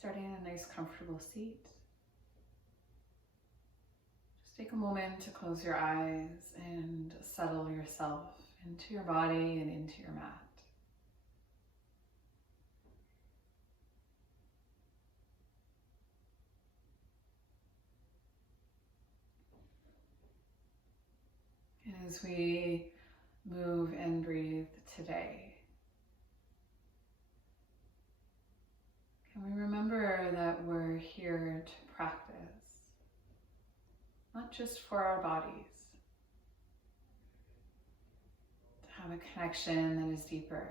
Starting in a nice comfortable seat. Just take a moment to close your eyes and settle yourself into your body and into your mat. And as we move and breathe today, can we remember that we're here to practice, not just for our bodies, to have a connection that is deeper,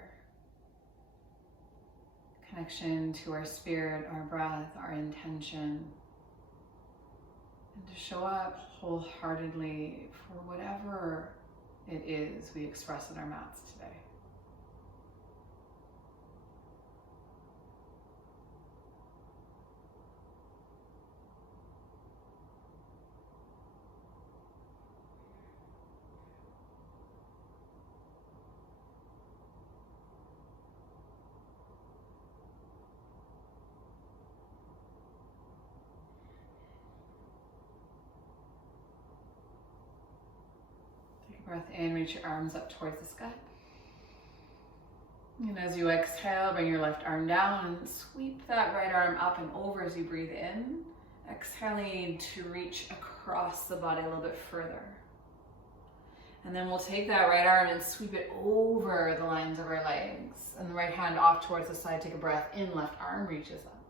connection to our spirit, our breath, our intention, and to show up wholeheartedly for whatever it is we express in our mats today. Breath in, reach your arms up towards the sky. And as you exhale, bring your left arm down and sweep that right arm up and over as you breathe in. Exhaling to reach across the body a little bit further. And then we'll take that right arm and sweep it over the lines of our legs. And the right hand off towards the side, take a breath in, left arm reaches up.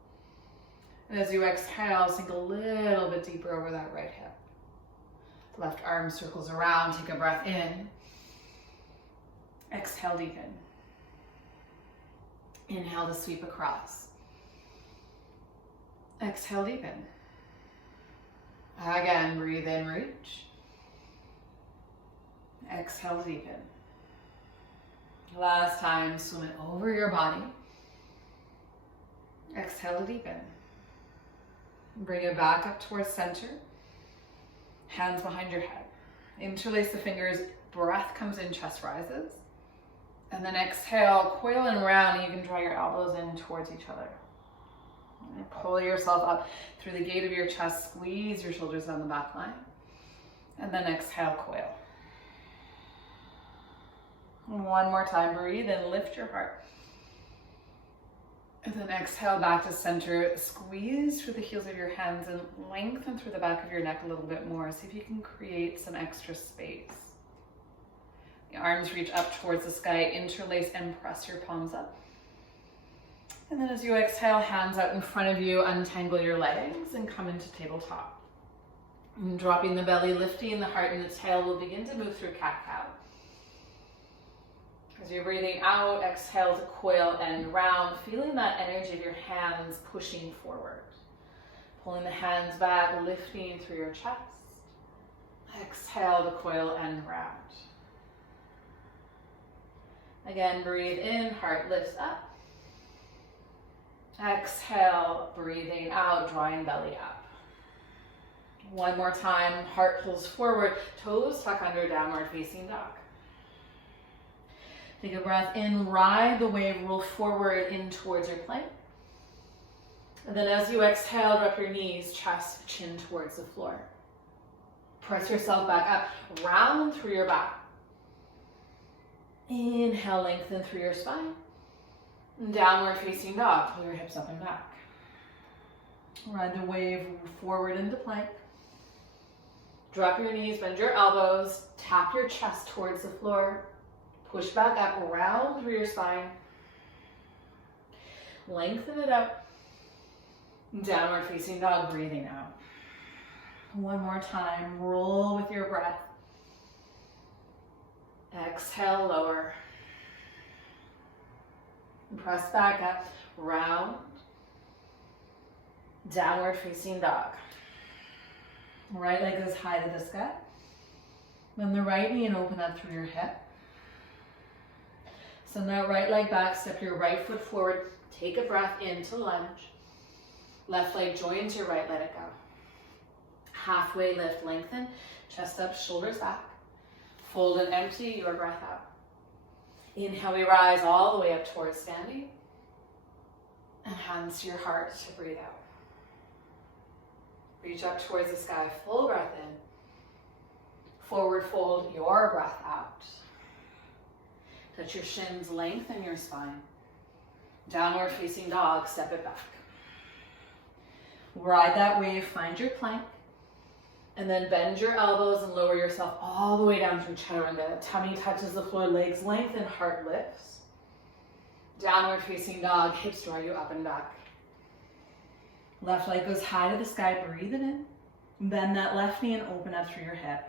And as you exhale, sink a little bit deeper over that right hip. Left arm circles around, take a breath in. Exhale, deepen. Inhale to sweep across. Exhale, deepen. Again, breathe in, reach. Exhale, deepen. Last time, swim it over your body. Exhale, deepen. Bring it back up towards center. Hands behind your head. Interlace the fingers, breath comes in, chest rises. And then exhale, coil and round, and you can draw your elbows in towards each other. And pull yourself up through the gate of your chest, squeeze your shoulders down the back line. And then exhale, coil. And one more time, breathe and lift your heart. And then exhale back to center, squeeze through the heels of your hands and lengthen through the back of your neck a little bit more. See if you can create some extra space. The arms reach up towards the sky, interlace and press your palms up. And then as you exhale, hands out in front of you, untangle your legs and come into tabletop. And dropping the belly, lifting the heart and the tail, will begin to move through cat-cow. As you're breathing out, exhale to coil and round, feeling that energy of your hands pushing forward. Pulling the hands back, lifting through your chest. Exhale to coil and round. Again, breathe in, heart lifts up. Exhale, breathing out, drawing belly up. One more time, heart pulls forward, toes tuck under, downward facing dog. Take a breath in, ride the wave, roll forward in towards your plank. And then as you exhale, drop your knees, chest, chin towards the floor. Press yourself back up, round through your back. Inhale, lengthen through your spine. Downward facing dog, pull your hips up and back. Ride the wave forward into plank. Drop your knees, bend your elbows, tap your chest towards the floor. Push back up, round through your spine. Lengthen it up. Downward facing dog, breathing out. One more time, roll with your breath. Exhale, lower. Press back up, round. Downward facing dog. Right leg goes high to the sky. Bend the right knee and open up through your hip. Send that right leg back, step your right foot forward, take a breath into lunge. Left leg joins your right, let it go. Halfway lift, lengthen, chest up, shoulders back. Fold and empty your breath out. Inhale, we rise all the way up towards standing. And hands to your heart to breathe out. Reach up towards the sky, full breath in. Forward fold your breath out. Touch your shins, lengthen your spine. Downward facing dog, step it back. Ride that wave, find your plank. And then bend your elbows and lower yourself all the way down through chaturanga. Tummy touches the floor, legs lengthen, heart lifts. Downward facing dog, hips draw you up and back. Left leg goes high to the sky, breathe it in. Bend that left knee and open up through your hip.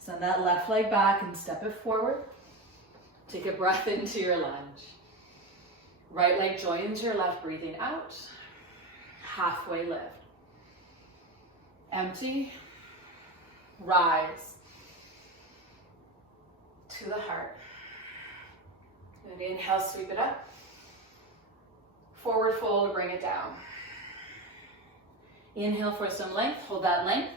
Send that left leg back and step it forward. Take a breath into your lunge. Right leg joins your left, breathing out. Halfway lift. Empty. Rise. To the heart. And inhale, sweep it up. Forward fold, bring it down. Inhale for some length, hold that length.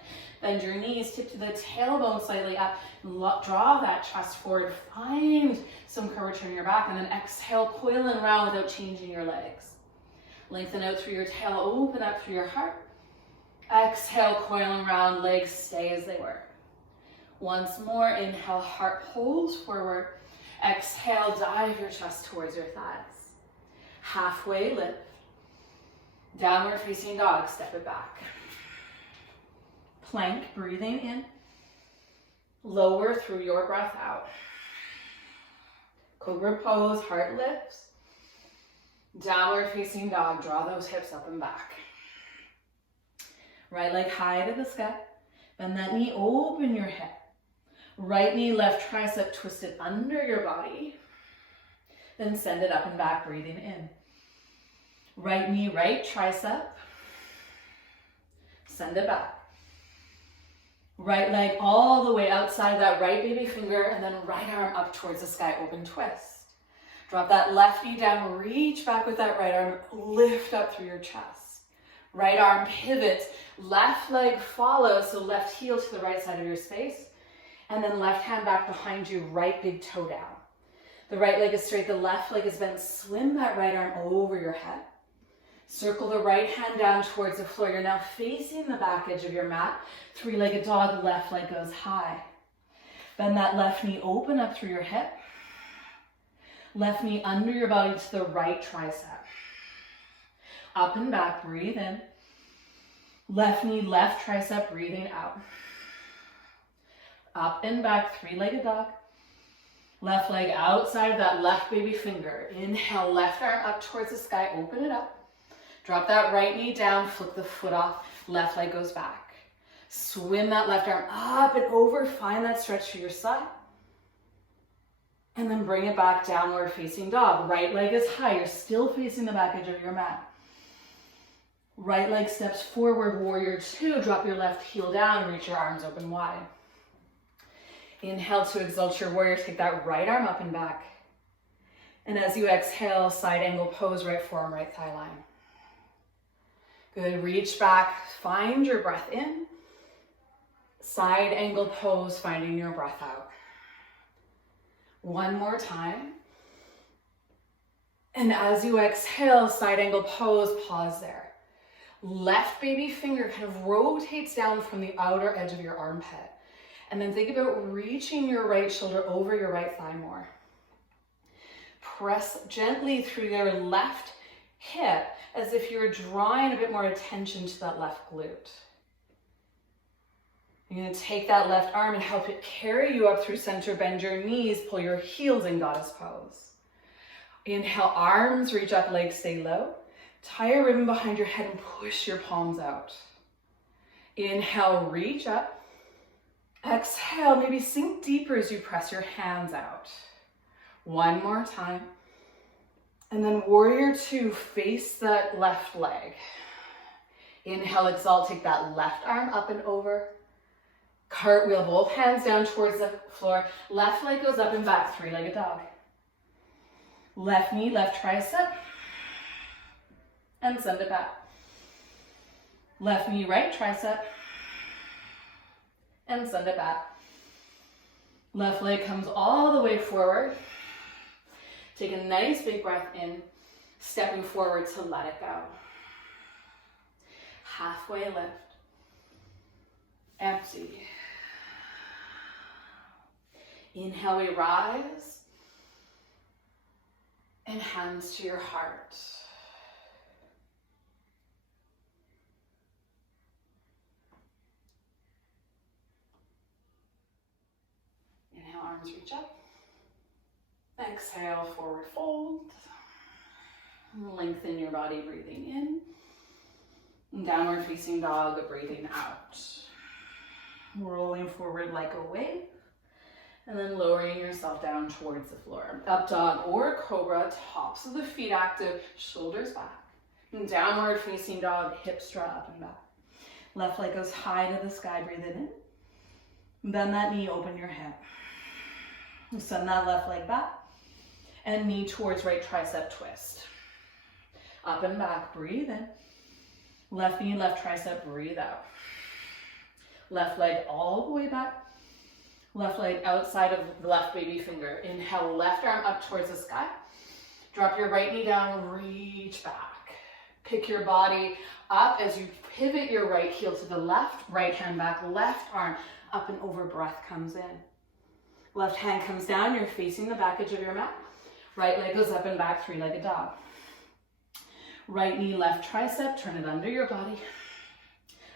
Bend your knees, tip to the tailbone slightly up. Draw that chest forward, find some curvature in your back, and then exhale, coiling around without changing your legs. Lengthen out through your tail, open up through your heart. Exhale, coiling around, legs stay as they were. Once more, inhale, heart pulls forward. Exhale, dive your chest towards your thighs. Halfway lift. Downward facing dog, step it back. Plank, breathing in. Lower through your breath out. Cobra pose, heart lifts. Downward facing dog, draw those hips up and back. Right leg high to the sky. Bend that knee, open your hip. Right knee, left tricep twisted under your body. Then send it up and back, breathing in. Right knee, right tricep. Send it back. Right leg all the way outside that right baby finger, and then right arm up towards the sky, open twist. Drop that left knee down, reach back with that right arm, lift up through your chest. Right arm pivots, left leg follows, so left heel to the right side of your space, and then left hand back behind you, right big toe down. The right leg is straight, the left leg is bent, swim that right arm over your head. Circle the right hand down towards the floor. You're now facing the back edge of your mat. Three-legged dog, left leg goes high. Bend that left knee, open up through your hip. Left knee under your body to the right tricep. Up and back, breathe in. Left knee, left tricep, breathing out. Up and back, three-legged dog. Left leg outside of that left baby finger. Inhale, left arm up towards the sky, open it up. Drop that right knee down, flip the foot off, left leg goes back. Swim that left arm up and over, find that stretch to your side. And then bring it back, downward facing dog. Right leg is high, you're still facing the back edge of your mat. Right leg steps forward, warrior two, drop your left heel down, reach your arms open wide. Inhale to exalt your warrior, take that right arm up and back. And as you exhale, side angle pose, right forearm, right thigh line. Good, reach back, find your breath in. Side angle pose, finding your breath out. One more time. And as you exhale, side angle pose, pause there. Left baby finger kind of rotates down from the outer edge of your armpit. And then think about reaching your right shoulder over your right thigh more. Press gently through your left hip as if you're drawing a bit more attention to that left glute. You're going to take that left arm and help it carry you up through center, bend your knees, pull your heels in goddess pose. Inhale, arms reach up, legs stay low. Tie a ribbon behind your head and push your palms out. Inhale, reach up. Exhale, maybe sink deeper as you press your hands out. One more time. And then warrior two, face that left leg. Inhale, exalt, take that left arm up and over. Cartwheel, both hands down towards the floor. Left leg goes up and back, three-legged dog. Left knee, left tricep. And send it back. Left knee, right tricep. And send it back. Left leg comes all the way forward. Take a nice big breath in. Stepping forward to let it go. Halfway lift. Empty. Inhale, we rise. And hands to your heart. Inhale, arms reach up. Exhale, forward fold. Lengthen your body, breathing in. Downward facing dog, breathing out. Rolling forward like a wave. And then lowering yourself down towards the floor. Up dog or cobra, tops of the feet active, shoulders back. And downward facing dog, hips draw up and back. Left leg goes high to the sky, breathe it in. Bend that knee, open your hip. Send that left leg back. And knee towards right tricep twist. Up and back, breathe in. Left knee, left tricep, breathe out. Left leg all the way back. Left leg outside of the left baby finger. Inhale, left arm up towards the sky. Drop your right knee down, reach back. Pick your body up as you pivot your right heel to the left, right hand back, left arm up and over, breath comes in. Left hand comes down, you're facing the back edge of your mat. Right leg goes up and back, three-legged dog. Right knee, left tricep, turn it under your body.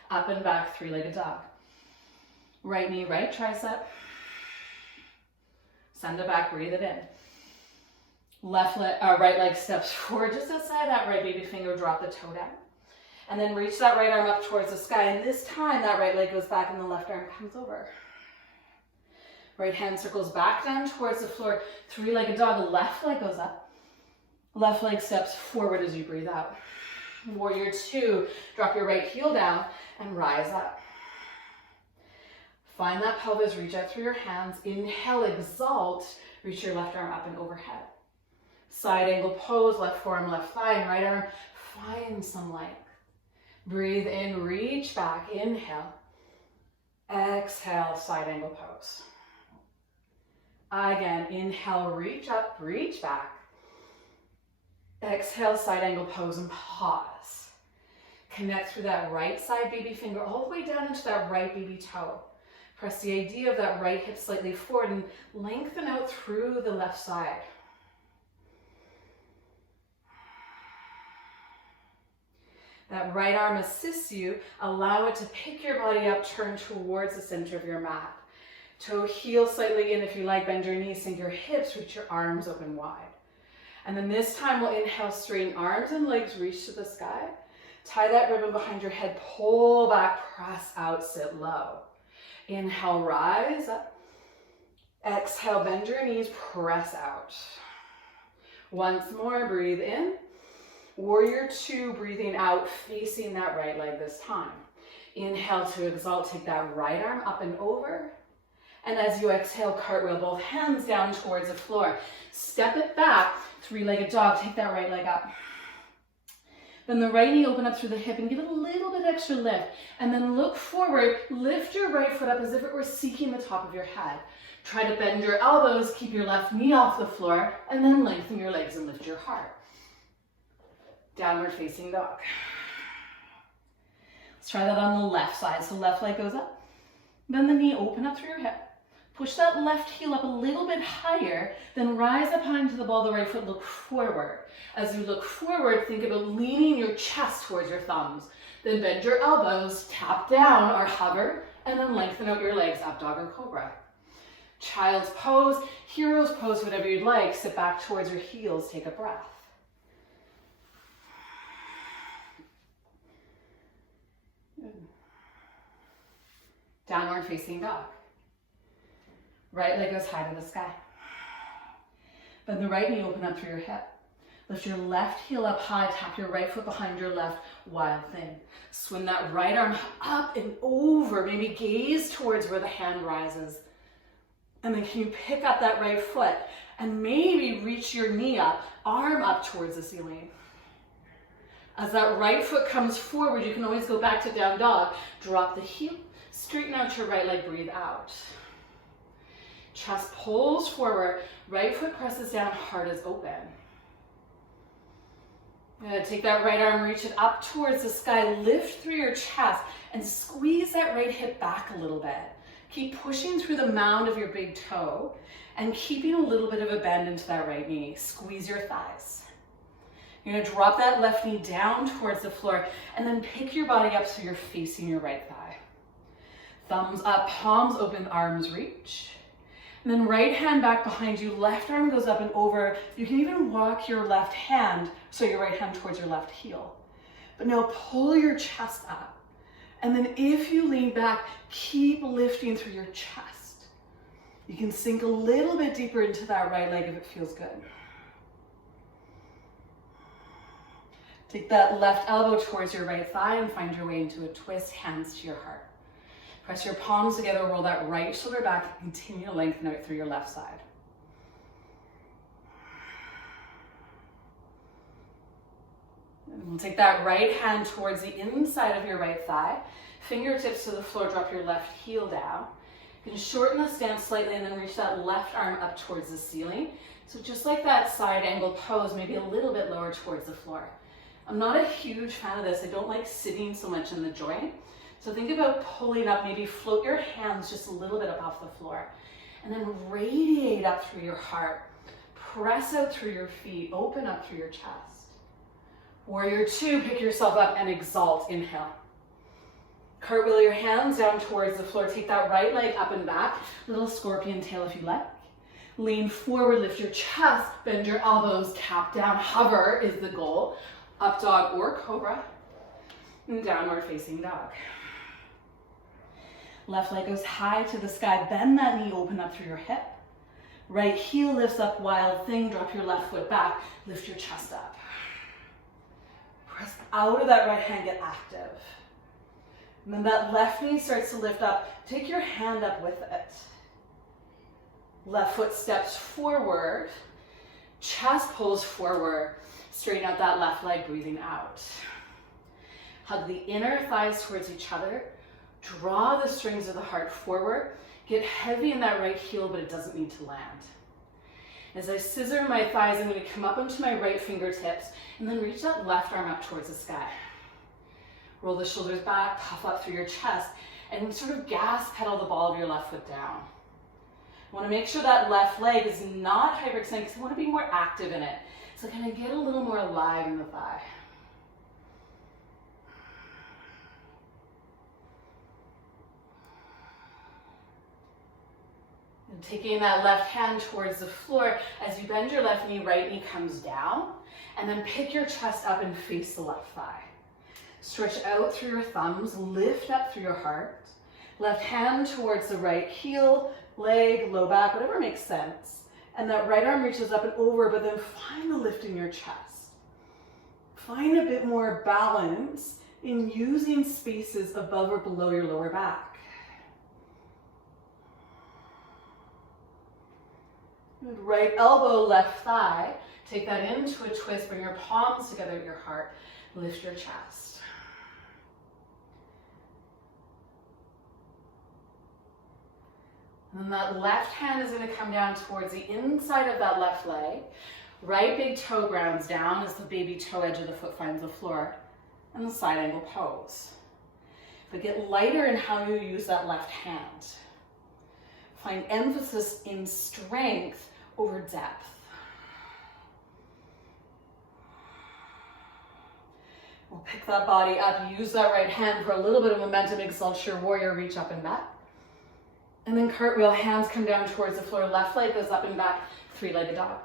Up and back, three-legged dog. Right knee, right tricep. Send it back, breathe it in. Right leg steps forward just outside that right baby finger, drop the toe down. And then reach that right arm up towards the sky. And this time that right leg goes back and the left arm comes over. Right hand circles back down towards the floor. Three-legged dog, left leg goes up. Left leg steps forward as you breathe out. Warrior two, drop your right heel down and rise up. Find that pelvis, reach out through your hands. Inhale, exalt, reach your left arm up and overhead. Side angle pose, left forearm, left thigh, and right arm, find some length. Breathe in, reach back, inhale. Exhale, side angle pose. Again, inhale, reach up, reach back. Exhale, side angle pose and pause. Connect through that right side baby finger all the way down into that right baby toe. Press the idea of that right hip slightly forward and lengthen out through the left side. That right arm assists you. Allow it to pick your body up, turn towards the center of your mat. Toe heel slightly in if you like, bend your knees, sink your hips, reach your arms open wide. And then this time we'll inhale, straighten arms and legs, reach to the sky. Tie that ribbon behind your head, pull back, press out, sit low. Inhale, rise up. Exhale, bend your knees, press out. Once more, breathe in. Warrior two, breathing out, facing that right leg this time. Inhale to exalt, take that right arm up and over. And as you exhale, cartwheel both hands down towards the floor. Step it back, three-legged dog, take that right leg up. Then the right knee open up through the hip and give it a little bit extra lift. And then look forward, lift your right foot up as if it were seeking the top of your head. Try to bend your elbows, keep your left knee off the floor, and then lengthen your legs and lift your heart. Downward facing dog. Let's try that on the left side. So left leg goes up. Bend the knee, open up through your hip. Push that left heel up a little bit higher, then rise up high into the ball of the right foot, look forward. As you look forward, think about leaning your chest towards your thumbs. Then bend your elbows, tap down or hover, and then lengthen out your legs, up dog or cobra. Child's pose, hero's pose, whatever you'd like. Sit back towards your heels, take a breath. Good. Downward facing dog. Right leg goes high to the sky. Bend the right knee, open up through your hip. Lift your left heel up high, tap your right foot behind your left, wild thing. Swing that right arm up and over, maybe gaze towards where the hand rises. And then can you pick up that right foot and maybe reach your knee up, arm up towards the ceiling. As that right foot comes forward, you can always go back to down dog. Drop the heel, straighten out your right leg, breathe out. Chest pulls forward, right foot presses down, heart is open. Good. Take that right arm, reach it up towards the sky, lift through your chest, and squeeze that right hip back a little bit. Keep pushing through the mound of your big toe and keeping a little bit of a bend into that right knee. Squeeze your thighs. You're gonna drop that left knee down towards the floor and then pick your body up so you're facing your right thigh. Thumbs up, palms open, arms reach. And then right hand back behind you, left arm goes up and over. You can even walk your left hand, so your right hand towards your left heel. But now pull your chest up. And then if you lean back, keep lifting through your chest. You can sink a little bit deeper into that right leg if it feels good. Take that left elbow towards your right thigh and find your way into a twist, hands to your heart. Press your palms together, roll that right shoulder back, and continue to lengthen out through your left side. And we'll take that right hand towards the inside of your right thigh, fingertips to the floor, drop your left heel down. You can shorten the stance slightly and then reach that left arm up towards the ceiling. So just like that side angle pose, maybe a little bit lower towards the floor. I'm not a huge fan of this. I don't like sitting so much in the joint. So think about pulling up, maybe float your hands just a little bit up off the floor. And then radiate up through your heart. Press out through your feet, open up through your chest. Warrior two, pick yourself up and exalt, inhale. Cartwheel your hands down towards the floor. Take that right leg up and back. Little scorpion tail if you like. Lean forward, lift your chest, bend your elbows, cap down, hover is the goal. Up dog or cobra. And downward facing dog. Left leg goes high to the sky. Bend that knee, open up through your hip. Right heel lifts up, wild thing. Drop your left foot back. Lift your chest up. Press out of that right hand, get active. And then that left knee starts to lift up. Take your hand up with it. Left foot steps forward. Chest pulls forward. Straighten out that left leg, breathing out. Hug the inner thighs towards each other. Draw the strings of the heart forward. Get heavy in that right heel, but it doesn't need to land. As I scissor my thighs, I'm going to come up onto my right fingertips and then reach that left arm up towards the sky. Roll the shoulders back, puff up through your chest, and sort of gas pedal the ball of your left foot down. I want to make sure that left leg is not hyperextended because I want to be more active in it. So kind of get a little more alive in the thigh. And taking that left hand towards the floor, as you bend your left knee, right knee comes down, and then pick your chest up and face the left thigh. Stretch out through your thumbs, lift up through your heart. Left hand towards the right heel, leg, low back, whatever makes sense. And that right arm reaches up and over, but then find the lift in your chest. Find a bit more balance in using spaces above or below your lower back. Good. Right elbow, left thigh. Take that into a twist, bring your palms together at your heart. Lift your chest. And then that left hand is going to come down towards the inside of that left leg. Right big toe grounds down as the baby toe edge of the foot finds the floor. And the side angle pose. But get lighter in how you use that left hand. Find emphasis in strength over depth. We'll pick that body up. Use that right hand for a little bit of momentum. Exalt your warrior, reach up and back. And then cartwheel, hands come down towards the floor. Left leg goes up and back, three-legged dog.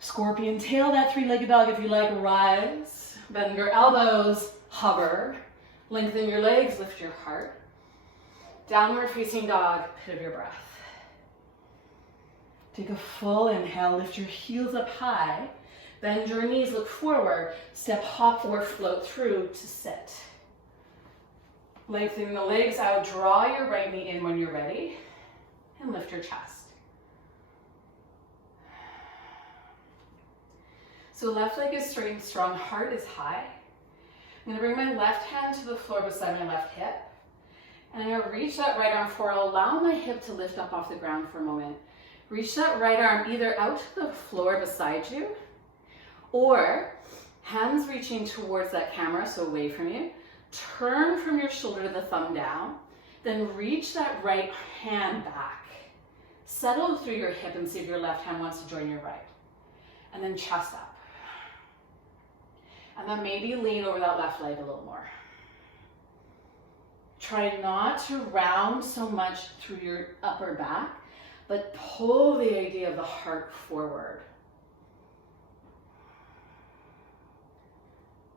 Scorpion tail, that three-legged dog if you like. Rise, bend your elbows, hover. Lengthen your legs, lift your heart. Downward facing dog, pit of your breath. Take a full inhale, lift your heels up high. Bend your knees, look forward. Step, hop, or float through to sit. Lengthen the legs out, draw your right knee in when you're ready, and lift your chest. So left leg is straight and strong, heart is high. I'm going to bring my left hand to the floor beside my left hip, and I'm going to reach that right arm forward. I'll allow my hip to lift up off the ground for a moment. Reach that right arm either out to the floor beside you, or Hands reaching towards that camera, so away from you. Turn from your shoulder to the thumb down, then reach that right hand back. Settle through your hip and see if your left hand wants to join your right. And then chest up. And then maybe lean over that left leg a little more. Try not to round so much through your upper back, but pull the idea of the heart forward.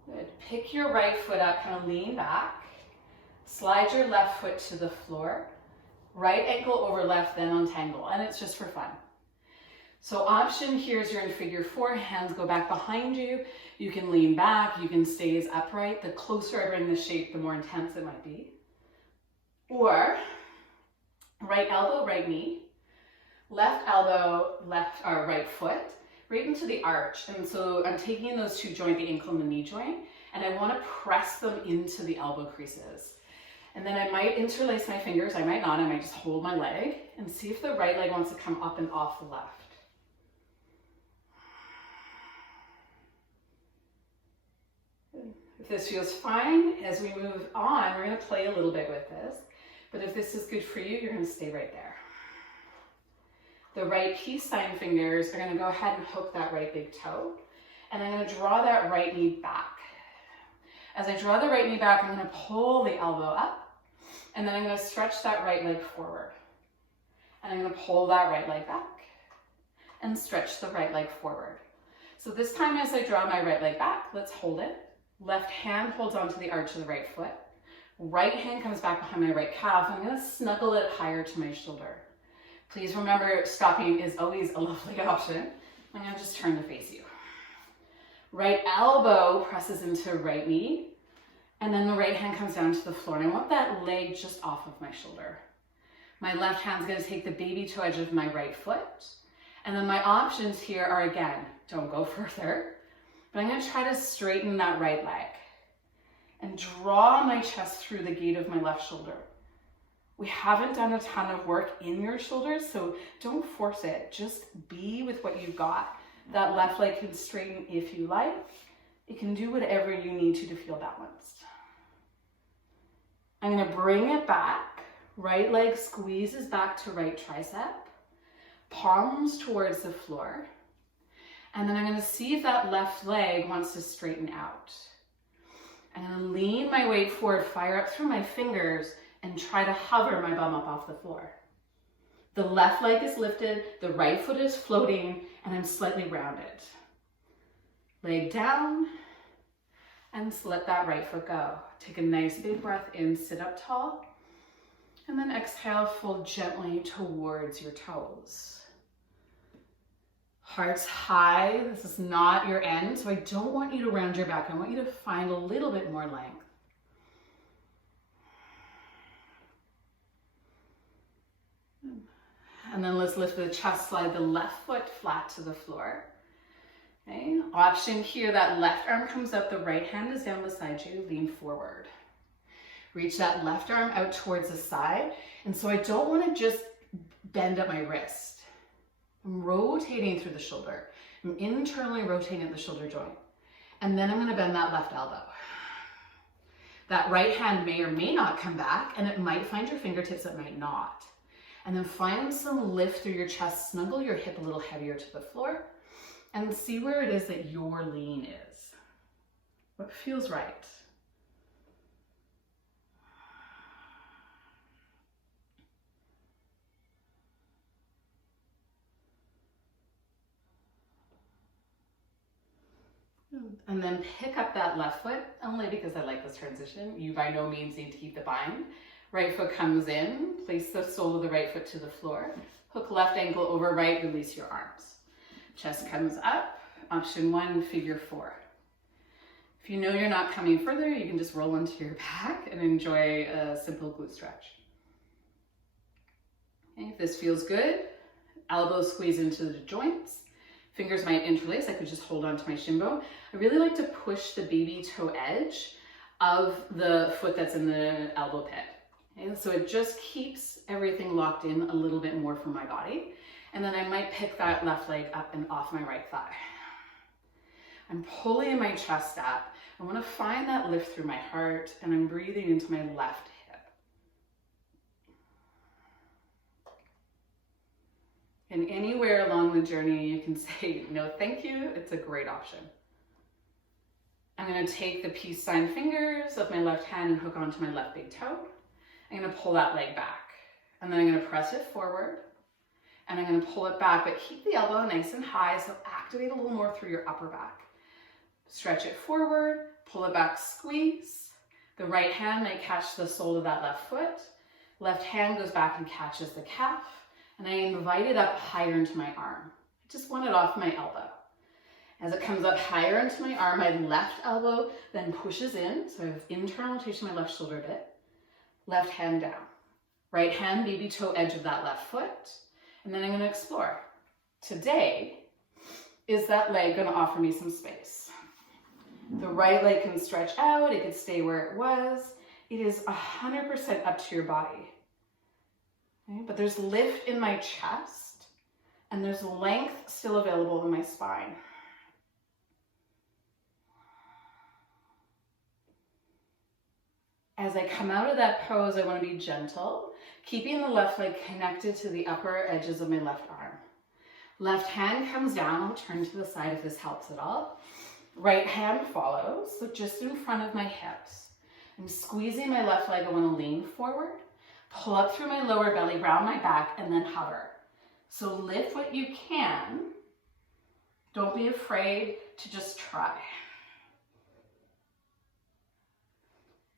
Good. Pick your right foot up, kind of lean back. Slide your left foot to the floor. Right ankle over left, then untangle. And it's just for fun. So option here is you're in figure 4, hands go back behind you. You can lean back, you can stay as upright. The closer I bring the shape, the more intense it might be. Or right elbow, right knee. Left elbow, left or right foot, right into the arch. And so I'm taking in those two joints, the ankle and the knee joint, and I want to press them into the elbow creases. And then I might interlace my fingers, I might not, I might just hold my leg and see if the right leg wants to come up and off the left. If this feels fine, as we move on, we're going to play a little bit with this. But if this is good for you, you're going to stay right there. The right peace sign fingers are going to go ahead and hook that right big toe. And I'm going to draw that right knee back. As I draw the right knee back, I'm going to pull the elbow up. And then I'm going to stretch that right leg forward. And I'm going to pull that right leg back. And stretch the right leg forward. So this time as I draw my right leg back, let's hold it. Left hand holds onto the arch of the right foot. Right hand comes back behind my right calf. I'm going to snuggle it higher to my shoulder. Please remember, stopping is always a lovely option. I'm going to just turn to face you. Right elbow presses into right knee. And then the right hand comes down to the floor. And I want that leg just off of my shoulder. My left hand's going to take the baby toe edge of my right foot. And then my options here are, again, don't go further. But I'm going to try to straighten that right leg and draw my chest through the gate of my left shoulder. We haven't done a ton of work in your shoulders, so don't force it. Just be with what you've got. That left leg can straighten if you like. It can do whatever you need to feel balanced. I'm going to bring it back. Right leg squeezes back to right tricep. Palms towards the floor. And then I'm going to see if that left leg wants to straighten out. I'm going to lean my weight forward, fire up through my fingers, and try to hover my bum up off the floor. The left leg is lifted, the right foot is floating, and I'm slightly rounded. Leg down, and let that right foot go. Take a nice big breath in, sit up tall, and then exhale, fold gently towards your toes. Heart's high, this is not your end, so I don't want you to round your back. I want you to find a little bit more length. And then let's lift the chest, slide the left foot flat to the floor. Okay. Option here, that left arm comes up, the right hand is down beside you, lean forward. Reach that left arm out towards the side. And so I don't want to just bend at my wrist. I'm rotating through the shoulder. I'm internally rotating at the shoulder joint. And then I'm going to bend that left elbow. That right hand may or may not come back, and it might find your fingertips, it might not. And then find some lift through your chest, snuggle your hip a little heavier to the floor, and see where it is that your lean is. What feels right. And then pick up that left foot, only because I like this transition. You by no means need to keep the bind. Right foot comes in, place the sole of the right foot to the floor. Hook left ankle over right, release your arms. Chest comes up, option 1, figure 4. If you know you're not coming further, you can just roll into your back and enjoy a simple glute stretch. Okay, if this feels good, elbows squeeze into the joints. Fingers might interlace, I could just hold on to my shin bone. I really like to push the baby toe edge of the foot that's in the elbow pit. Okay, so it just keeps everything locked in a little bit more for my body. And then I might pick that left leg up and off my right thigh. I'm pulling my chest up. I want to find that lift through my heart, and I'm breathing into my left hip. And anywhere along the journey, you can say, no, thank you. It's a great option. I'm going to take the peace sign fingers of my left hand and hook onto my left big toe. I'm going to pull that leg back. And then I'm going to press it forward. And I'm going to pull it back, but keep the elbow nice and high, so activate a little more through your upper back. Stretch it forward, pull it back, squeeze. The right hand might catch the sole of that left foot. Left hand goes back and catches the calf. And I invite it up higher into my arm. I just want it off my elbow. As it comes up higher into my arm, my left elbow then pushes in. So I have internal rotation of my left shoulder a bit. Left hand down. Right hand, baby toe edge of that left foot. And then I'm going to explore. Today, is that leg going to offer me some space? The right leg can stretch out. It could stay where it was. It is 100% up to your body. Okay? But there's lift in my chest, and there's length still available in my spine. As I come out of that pose, I want to be gentle, keeping the left leg connected to the upper edges of my left arm. Left hand comes down. I'll turn to the side if this helps at all. Right hand follows, so just in front of my hips. I'm squeezing my left leg. I want to lean forward, pull up through my lower belly, round my back, and then hover. So lift what you can. Don't be afraid to just try.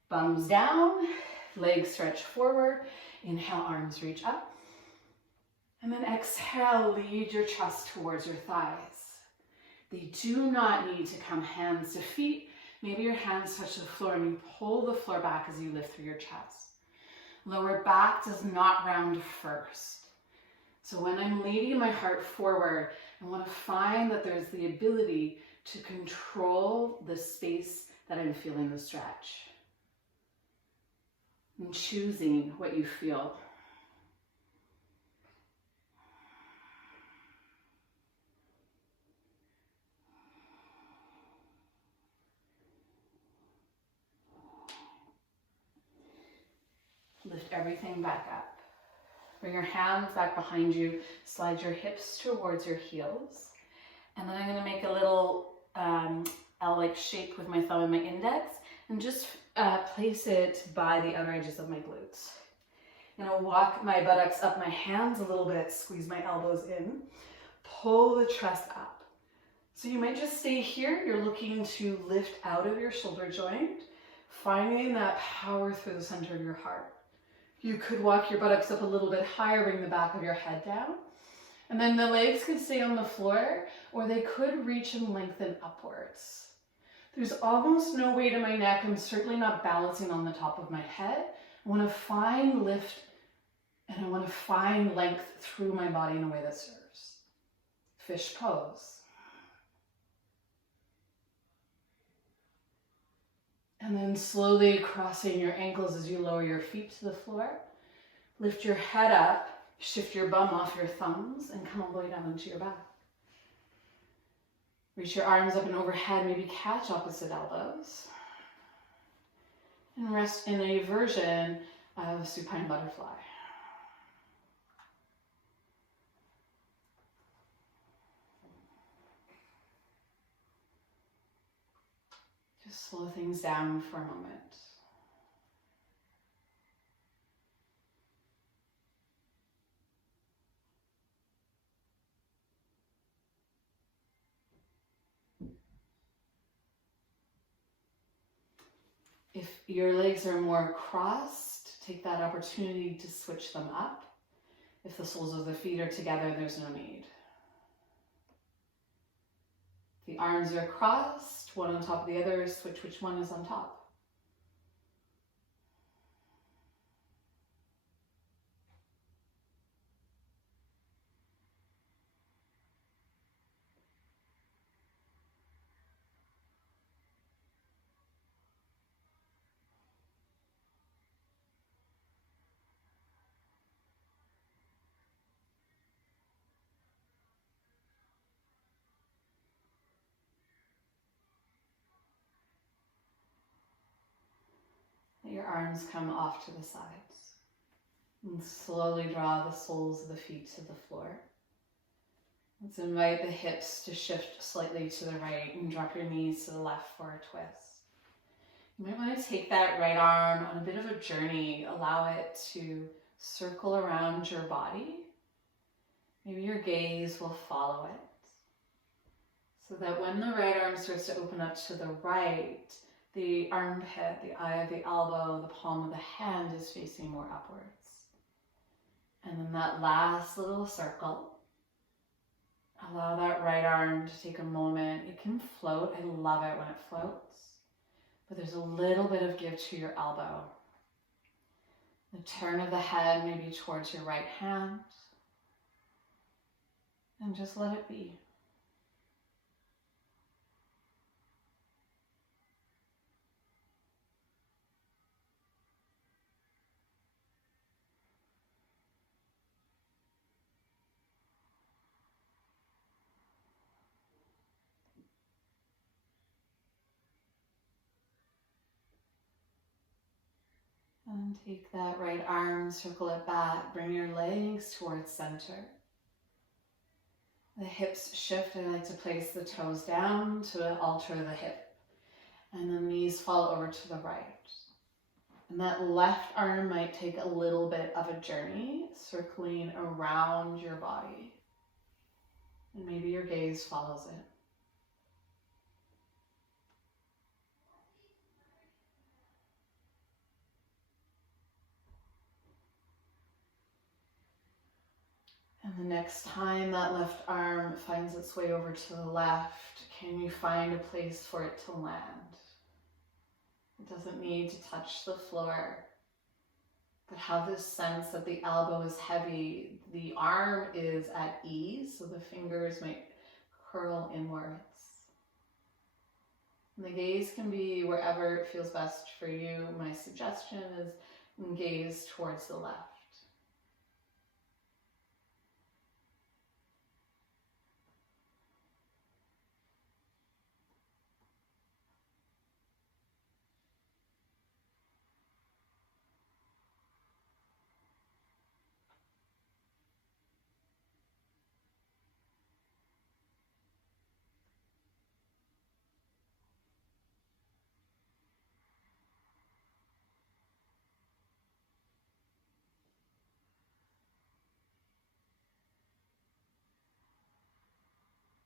Bums down, legs stretch forward. Inhale, arms reach up. And then exhale, lead your chest towards your thighs. They do not need to come hands to feet. Maybe your hands touch the floor and you pull the floor back as you lift through your chest. Lower back does not round first. So when I'm leading my heart forward, I want to find that there's the ability to control the space that I'm feeling the stretch. And choosing what you feel. Lift everything back up. Bring your hands back behind you. Slide your hips towards your heels. And then I'm going to make a little L-like shape with my thumb and my index. And just place it by the outer edges of my glutes. I'm going to walk my buttocks up my hands a little bit, squeeze my elbows in, pull the chest up. So you might just stay here. You're looking to lift out of your shoulder joint, finding that power through the center of your heart. You could walk your buttocks up a little bit higher, bring the back of your head down. And then the legs could stay on the floor, or they could reach and lengthen upwards. There's almost no weight in my neck. I'm certainly not balancing on the top of my head. I want to find lift and I want to find length through my body in a way that serves. Fish pose. And then slowly crossing your ankles as you lower your feet to the floor. Lift your head up, shift your bum off your thumbs, and come all the way down into your back. Reach your arms up and overhead, maybe catch opposite elbows. And rest in a version of supine butterfly. Just slow things down for a moment. If your legs are more crossed, take that opportunity to switch them up. If the soles of the feet are together, there's no need. The arms are crossed, one on top of the other, switch which one is on top. your arms come off to the sides. And slowly draw the soles of the feet to the floor. Let's invite the hips to shift slightly to the right and drop your knees to the left for a twist. You might want to take that right arm on a bit of a journey. Allow it to circle around your body. Maybe your gaze will follow it. So that when the right arm starts to open up to the right, the armpit, the eye of the elbow, the palm of the hand is facing more upwards. And then that last little circle, allow that right arm to take a moment. It can float. I love it when it floats. But there's a little bit of give to your elbow. The turn of the head maybe towards your right hand. And just let it be. And take that right arm, circle it back, bring your legs towards center. The hips shift. I like to place the toes down to alter the hip. And the knees fall over to the right. And that left arm might take a little bit of a journey, circling around your body. And maybe your gaze follows it. And the next time that left arm finds its way over to the left, can you find a place for it to land? It doesn't need to touch the floor, but have this sense that the elbow is heavy, the arm is at ease, so the fingers might curl inwards. And the gaze can be wherever it feels best for you. My suggestion is gaze towards the left.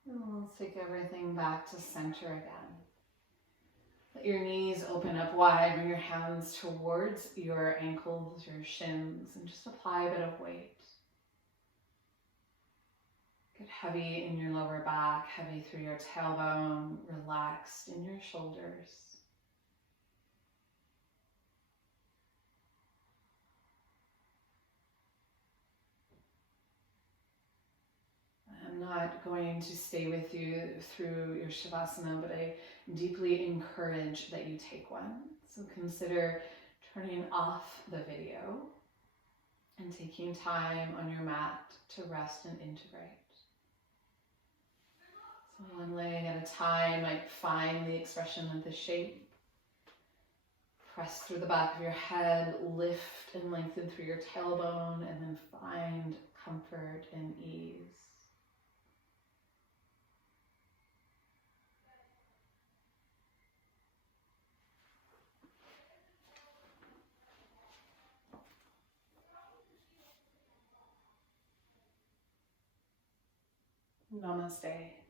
And let's take everything back to center again. Let your knees open up wide, bring your hands towards your ankles, your shins, and just apply a bit of weight. Get heavy in your lower back, heavy through your tailbone, relaxed in your shoulders. I'm not going to stay with you through your Shavasana, but I deeply encourage that you take one. So consider turning off the video and taking time on your mat to rest and integrate. So one leg at a time might find the expression of the shape. Press through the back of your head, lift and lengthen through your tailbone, and then find comfort and ease. Namaste.